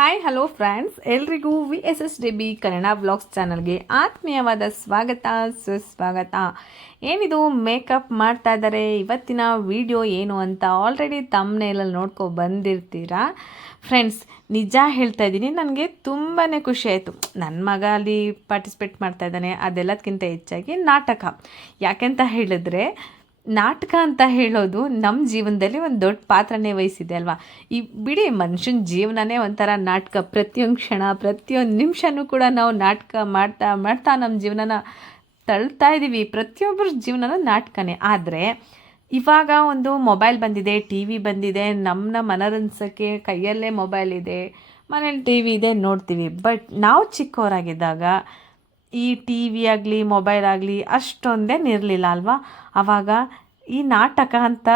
Hi hello friends ಎಲ್ರಿಗೂ V S S D B Kannada blogs ಚಾನಲ್ಗೆ ಆತ್ಮೀಯವಾದ ಸ್ವಾಗತ, ಸುಸ್ವಾಗತ. ಏನಿದು ಮೇಕಪ್ ಮಾಡ್ತಾ ಇದ್ದಾರೆ ಇವತ್ತಿನ ವಿಡಿಯೋ ಏನು ಅಂತ ಆಲ್ರೆಡಿ ತಮ್ಮನೇಲಲ್ಲಿ ನೋಡ್ಕೊ ಬಂದಿರ್ತೀರಾ? ಫ್ರೆಂಡ್ಸ್ ನಿಜ ಹೇಳ್ತಾ ಇದ್ದೀನಿ, ನನಗೆ ತುಂಬಾ ಖುಷಿ ಆಯಿತು. ನನ್ನ ಮಗ ಅಲ್ಲಿ ಪಾರ್ಟಿಸಿಪೇಟ್ ಮಾಡ್ತಾ ಇದ್ದಾನೆ ಅದೆಲ್ಲದಕ್ಕಿಂತ ಹೆಚ್ಚಾಗಿ ನಾಟಕ. ಯಾಕೆಂತ ಹೇಳಿದ್ರೆ ನಾಟಕ ಅಂತ ಹೇಳೋದು ನಮ್ಮ ಜೀವನದಲ್ಲಿ ಒಂದು ದೊಡ್ಡ ಪಾತ್ರನೇ ವಹಿಸಿದೆ ಅಲ್ವಾ? ಈ ಬಿಡಿ ಮನುಷ್ಯನ ಜೀವನನೇ ಒಂಥರ ನಾಟಕ. ಪ್ರತಿಯೊಂದು ಕ್ಷಣ, ಪ್ರತಿಯೊಂದು ನಿಮಿಷನೂ ಕೂಡ ನಾವು ನಾಟಕ ಮಾಡ್ತಾ ಮಾಡ್ತಾ ನಮ್ಮ ಜೀವನನ ತಳ್ತಾ ಇದ್ದೀವಿ ಪ್ರತಿಯೊಬ್ಬರ ಜೀವನನ ನಾಟಕನೇ. ಆದರೆ, ಇವಾಗ ಒಂದು ಮೊಬೈಲ್ ಬಂದಿದೆ ಟಿ ವಿ ಬಂದಿದೆ ನಮ್ಮನ್ನ ಮನರಂಜಿಸೋಕ್ಕೆ ಕೈಯಲ್ಲೇ ಮೊಬೈಲ್ ಇದೆ, ಮನೇಲಿ ಟಿ ವಿ ಇದೆ, ನೋಡ್ತೀವಿ. ಬಟ್ ನಾವು ಚಿಕ್ಕವರಾಗಿದ್ದಾಗ ಈ ಟಿ ವಿ ಆಗಲಿ ಮೊಬೈಲ್ ಆಗಲಿ ಅಷ್ಟೊಂದೇನಿರಲಿಲ್ಲ ಅಲ್ವಾ? ಆವಾಗ ಈ ನಾಟಕ ಅಂತ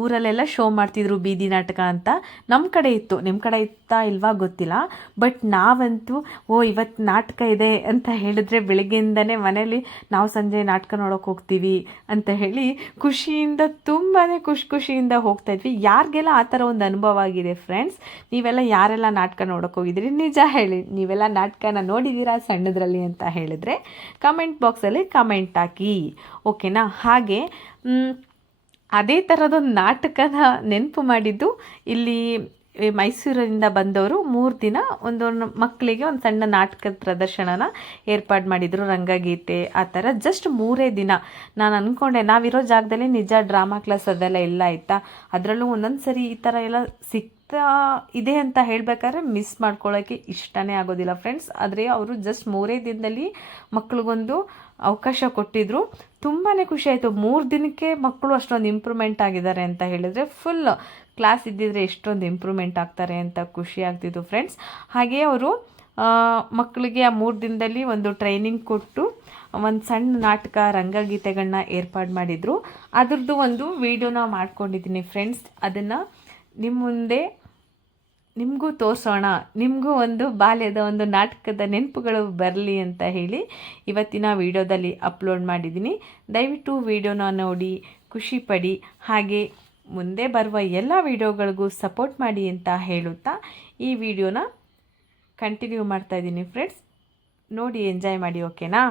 ಊರಲ್ಲೆಲ್ಲ ಶೋ ಮಾಡ್ತಿದ್ರು ಬೀದಿ ನಾಟಕ ಅಂತ. ನಮ್ಮ ಕಡೆ ಇತ್ತು. ನಿಮ್ಮ ಕಡೆ ಇತ್ತಾ ಇಲ್ವಾ ಗೊತ್ತಿಲ್ಲ. ಬಟ್ ನಾವಂತೂ, ಓ ಇವತ್ತು ನಾಟಕ ಇದೆ ಅಂತ ಹೇಳಿದ್ರೆ ಬೆಳಗ್ಗೆಯಿಂದನೇ ಮನೇಲಿ, ನಾವು ಸಂಜೆ ನಾಟಕ ನೋಡೋಕೆ ಹೋಗ್ತೀವಿ ಅಂತ ಹೇಳಿ ಖುಷಿಯಿಂದ ತುಂಬಾ ಖುಷಿ ಖುಷಿಯಿಂದ ಹೋಗ್ತಾ ಇದ್ವಿ. ಯಾರಿಗೆಲ್ಲ ಆ ಥರ ಒಂದು ಅನುಭವ ಆಗಿದೆ ಫ್ರೆಂಡ್ಸ್ ನೀವೆಲ್ಲ ಯಾರೆಲ್ಲ ನಾಟಕ ನೋಡೋಕೆ ಹೋಗಿದ್ರಿ ನಿಜ ಹೇಳಿ, ನೀವೆಲ್ಲ ನಾಟಕನ ನೋಡಿದ್ದೀರಾ ಸಣ್ಣದ್ರಲ್ಲಿ ಅಂತ ಹೇಳಿದ್ರೆ ಕಮೆಂಟ್ ಬಾಕ್ಸಲ್ಲಿ ಕಮೆಂಟ್ ಹಾಕಿ. ಓಕೆನಾ ಹಾಗೆ ಅದೇ ಥರದೊಂದು ನಾಟಕನ ನೆನಪು ಮಾಡಿದ್ದು, ಇಲ್ಲಿ ಮೈಸೂರಿನಿಂದ ಬಂದವರು ಮೂರು ದಿನ ಒಂದೊಂದು ಮಕ್ಕಳಿಗೆ ಒಂದು ಸಣ್ಣ ನಾಟಕದ ಪ್ರದರ್ಶನನ ಏರ್ಪಾಡು ಮಾಡಿದರು ರಂಗಗೀತೆ, ಆ ಥರ ಜಸ್ಟ್ ಮೂರೇ ದಿನ. ನಾನು ಅಂದ್ಕೊಂಡೆ ನಾವಿರೋ ಜಾಗದಲ್ಲಿ ನಿಜ ಡ್ರಾಮಾ ಕ್ಲಾಸ್ ಅದೆಲ್ಲ ಇಲ್ಲ ಆಯಿತಾ? ಅದರಲ್ಲೂ ಒಂದೊಂದು ಸರಿ ಈ ಥರ ಎಲ್ಲ ಸಿಗ್ತಾ ಇದೆ ಅಂತ ಹೇಳಬೇಕಾದ್ರೆ ಮಿಸ್ ಮಾಡ್ಕೊಳ್ಳೋಕ್ಕೆ ಇಷ್ಟನೇ ಆಗೋದಿಲ್ಲ ಫ್ರೆಂಡ್ಸ್. ಆದರೆ ಅವರು ಜಸ್ಟ್ ಮೂರೇ ದಿನದಲ್ಲಿ ಮಕ್ಳಿಗೊಂದು ಅವಕಾಶ ಕೊಟ್ಟಿದ್ರು. ತುಂಬಾ ಖುಷಿ ಆಯಿತು. ಮೂರು ದಿನಕ್ಕೆ ಮಕ್ಕಳು ಅಷ್ಟೊಂದು ಇಂಪ್ರೂವ್ಮೆಂಟ್ ಆಗಿದ್ದಾರೆ ಅಂತ ಹೇಳಿದರೆ ಫುಲ್ ಕ್ಲಾಸ್ ಇದ್ದಿದ್ರೆ ಎಷ್ಟೊಂದು ಇಂಪ್ರೂವ್ಮೆಂಟ್ ಆಗ್ತಾರೆ ಅಂತ ಖುಷಿ ಆಗ್ತಿತ್ತು ಫ್ರೆಂಡ್ಸ್ ಹಾಗೆ ಅವರು ಮಕ್ಕಳಿಗೆ ಆ ಮೂರು ದಿನದಲ್ಲಿ ಒಂದು ಟ್ರೈನಿಂಗ್ ಕೊಟ್ಟು ಒಂದು ಸಣ್ಣ ನಾಟಕ ರಂಗಗೀತೆಗಳನ್ನ ಏರ್ಪಾಡು ಮಾಡಿದರು. ಅದರದ್ದು ಒಂದು ವಿಡಿಯೋನ ಮಾಡ್ಕೊಂಡಿದ್ದೀನಿ ಫ್ರೆಂಡ್ಸ್ ಅದನ್ನು ನಿಮ್ಮ ಮುಂದೆ ನಿಮಗೂ ತೋರಿಸೋಣ, ನಿಮಗೂ ಒಂದು ಬಾಲ್ಯದ ಒಂದು ನಾಟಕದ ನೆನಪುಗಳು ಬರಲಿ ಅಂತ ಹೇಳಿ ಇವತ್ತಿನ ವಿಡಿಯೋದಲ್ಲಿ ಅಪ್ಲೋಡ್ ಮಾಡಿದ್ದೀನಿ. ದಯವಿಟ್ಟು ವಿಡಿಯೋನ ನೋಡಿ, ಖುಷಿ ಪಡಿ, ಹಾಗೆ ಮುಂದೆ ಬರುವ ಎಲ್ಲ ವಿಡಿಯೋಗಳಿಗೂ ಸಪೋರ್ಟ್ ಮಾಡಿ ಅಂತ ಹೇಳುತ್ತಾ ಈ ವಿಡಿಯೋನ ಕಂಟಿನ್ಯೂ ಮಾಡ್ತಾ ಇದ್ದೀನಿ ಫ್ರೆಂಡ್ಸ್ ನೋಡಿ ಎಂಜಾಯ್ ಮಾಡಿ ಓಕೆನಾ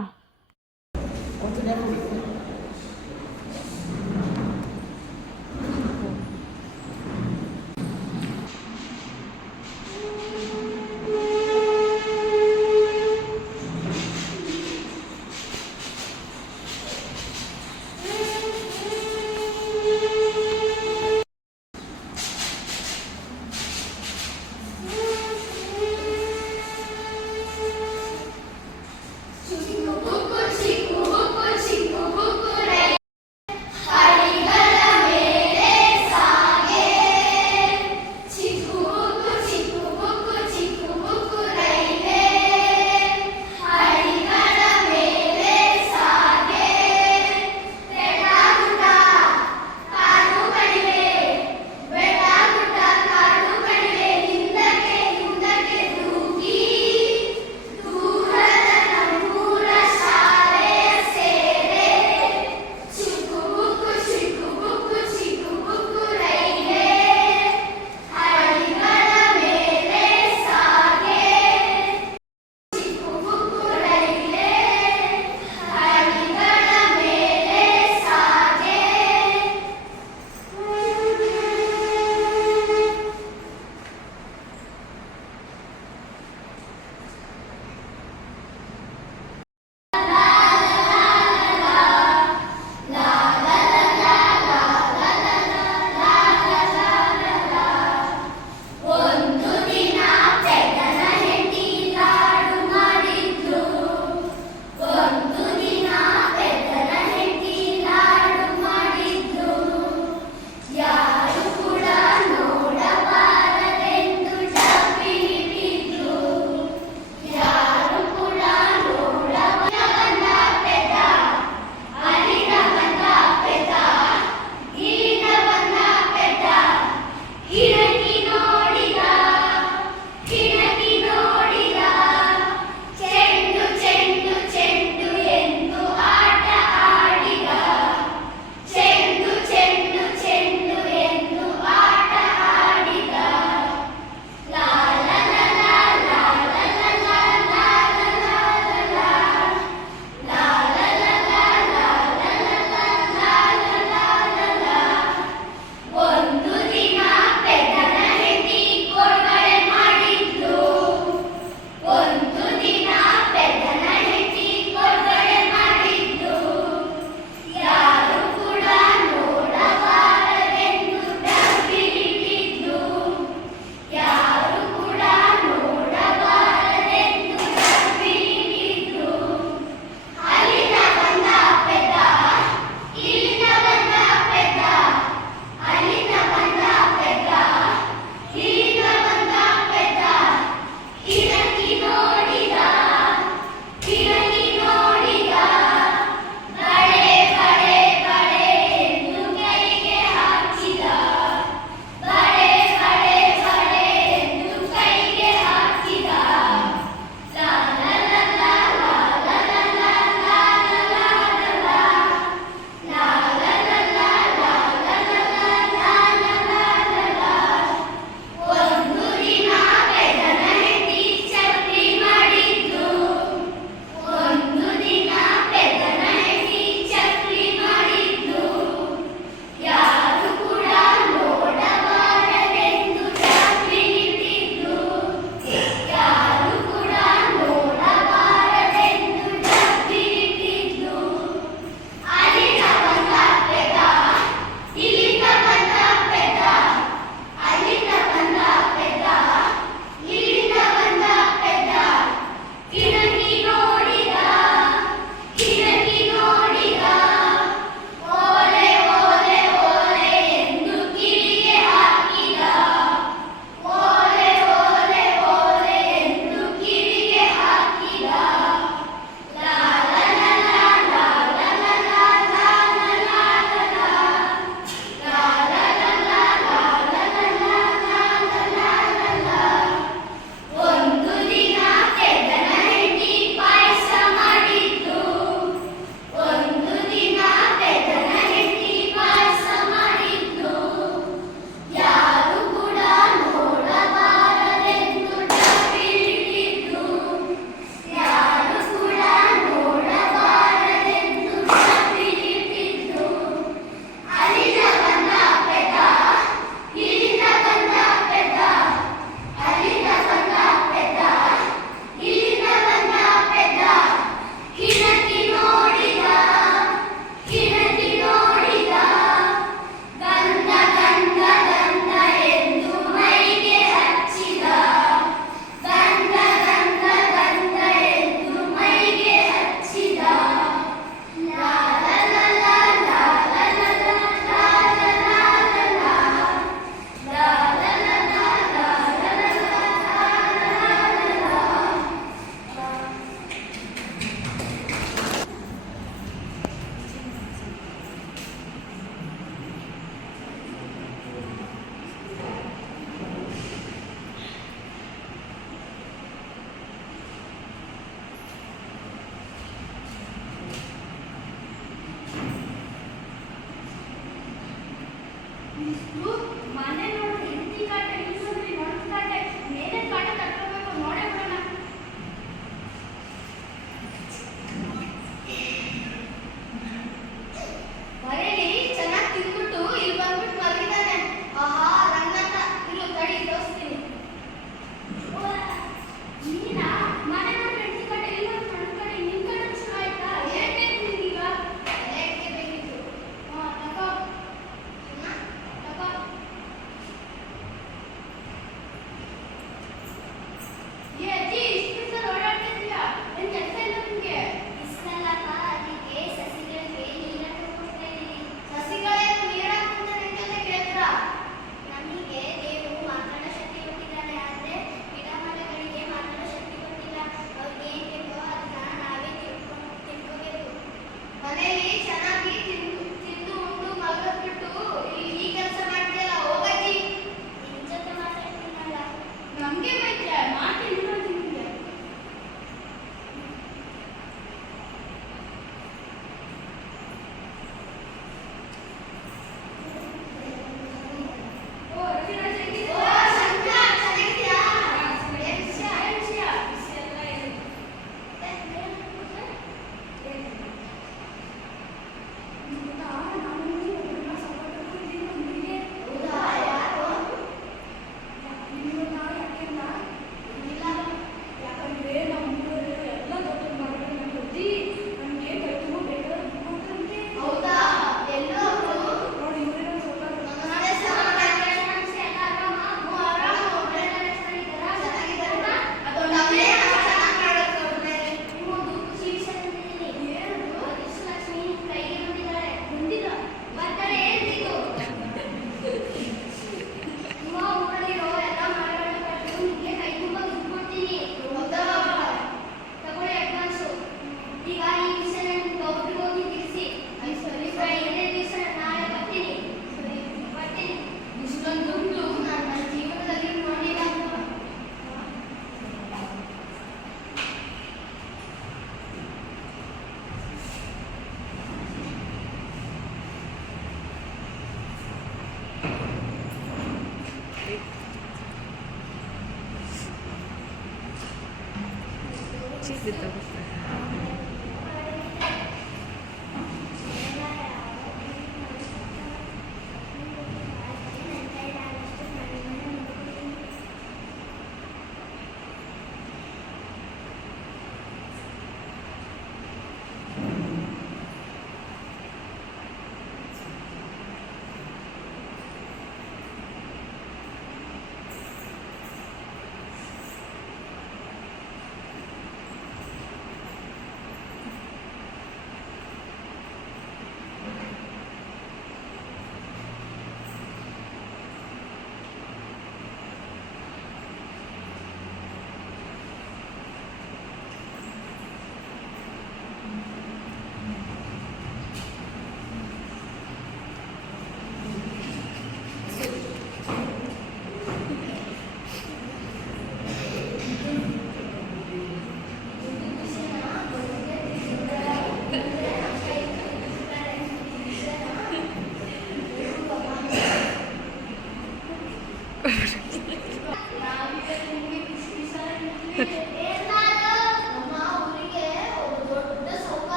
визитом.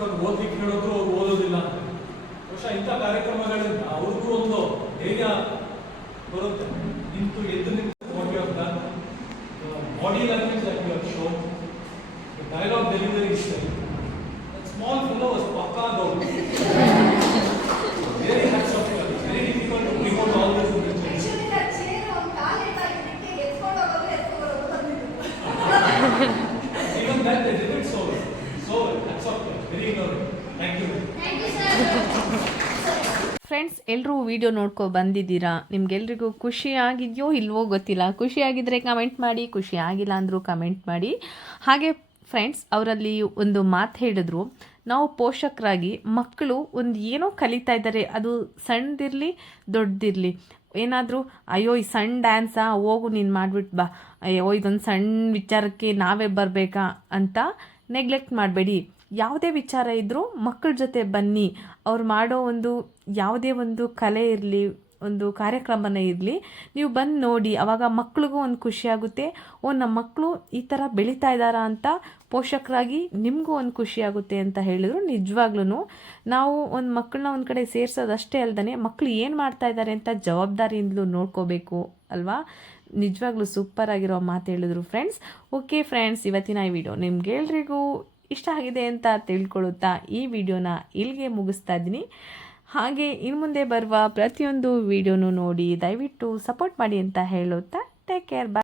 ಕೂತ್ಕೊಂಡು ಓದ್ಲಿಕ್ಕೆ ಹೇಳೋದು ಅವ್ರು ಓದೋದಿಲ್ಲ. ಬಹುಶಃ ಇಂಥ ಕಾರ್ಯಕ್ರಮಗಳಿಂದ ಅವ್ರಿಗೂ ಒಂದು ಧೈರ್ಯ ಬರುತ್ತೆ. ನಿಂತು ಎದ್ದು ನಿಂತು ಫ್ರೆಂಡ್ಸ್ ಎಲ್ಲರೂ ವಿಡಿಯೋ ನೋಡ್ಕೊ ಬಂದಿದ್ದೀರಾ? ನಿಮ್ಗೆಲ್ರಿಗೂ ಖುಷಿ ಆಗಿದೆಯೋ ಇಲ್ವೋ ಗೊತ್ತಿಲ್ಲ. ಖುಷಿ ಕಮೆಂಟ್ ಮಾಡಿ, ಖುಷಿ ಆಗಿಲ್ಲ ಅಂದರೂ ಕಮೆಂಟ್ ಮಾಡಿ. ಹಾಗೆ ಫ್ರೆಂಡ್ಸ್, ಅವರಲ್ಲಿ ಒಂದು ಮಾತು ಹೇಳಿದ್ರು. ನಾವು ಪೋಷಕರಾಗಿ ಮಕ್ಕಳು ಒಂದು ಏನೋ ಕಲಿತಾ ಇದ್ದಾರೆ. ಅದು ಸಣ್ಣದಿರಲಿ, ದೊಡ್ಡದಿರಲಿ. ಏನಾದರೂ, ಅಯ್ಯೋ, ಈ ಸಣ್ಣ ಡ್ಯಾನ್ಸಾ ಹೋಗು, ನೀನು ಮಾಡಿಬಿಟ್ಟು ಬಾ. ಅಯ್ಯೋ, ಇದೊಂದು ಸಣ್ಣ ವಿಚಾರಕ್ಕೆ ನಾವೇ ಬರಬೇಕಾ ಅಂತ ನೆಗ್ಲೆಕ್ಟ್ ಮಾಡಬೇಡಿ. ಯಾವುದೇ ವಿಚಾರ ಇದ್ದರೂ ಮಕ್ಕಳ ಜೊತೆ ಬನ್ನಿ. ಅವ್ರು ಮಾಡೋ ಒಂದು ಯಾವುದೇ ಒಂದು ಕಲೆ ಇರಲಿ, ಒಂದು ಕಾರ್ಯಕ್ರಮನ ಇರಲಿ, ನೀವು ಬಂದು ನೋಡಿ, ಅವಾಗ ಮಕ್ಕಳಿಗೂ ಒಂದು ಖುಷಿ ಆಗುತ್ತೆ. ಓ ನಮ್ಮ ಮಕ್ಕಳು ಈ ಥರ ಬೆಳೀತಾ ಇದ್ದಾರಾ ಅಂತ ಪೋಷಕರಾಗಿ ನಿಮಗೂ ಒಂದು ಖುಷಿಯಾಗುತ್ತೆ ಅಂತ ಹೇಳಿದ್ರು ನಿಜವಾಗ್ಲೂ ನಾವು ಒಂದು ಮಕ್ಕಳನ್ನ ಒಂದು ಕಡೆ ಸೇರಿಸೋದಷ್ಟೇ ಅಲ್ಲದೆ ಮಕ್ಕಳು ಏನು ಮಾಡ್ತಾ ಇದ್ದಾರೆ ಅಂತ ಜವಾಬ್ದಾರಿಯಿಂದಲೂ ನೋಡ್ಕೋಬೇಕು, ಅಲ್ವಾ? ನಿಜವಾಗ್ಲೂ ಸೂಪರ್ ಆಗಿರೋ ಮಾತು ಹೇಳಿದ್ರು ಫ್ರೆಂಡ್ಸ್ ಓಕೆ ಫ್ರೆಂಡ್ಸ್ ಇವತ್ತಿನ ಈ ವಿಡಿಯೋ ನಿಮ್ಗೆಲ್ರಿಗೂ ಇಷ್ಟ ಆಗಿದೆ ಅಂತ ತಿಳ್ಕೊಳ್ಳುತ್ತಾ ಈ ವಿಡಿಯೋನ ಇಲ್ಲಿಗೆ ಮುಗಿಸ್ತಾ ಇದ್ದೀನಿ. ಹಾಗೆ ಇನ್ನು ಮುಂದೆ ಬರುವ ಪ್ರತಿಯೊಂದು ವಿಡಿಯೋನು ನೋಡಿ, ದಯವಿಟ್ಟು ಸಪೋರ್ಟ್ ಮಾಡಿ ಅಂತ ಹೇಳುತ್ತಾ ಟೇಕ್ ಕೇರ್ ಬಾಯ್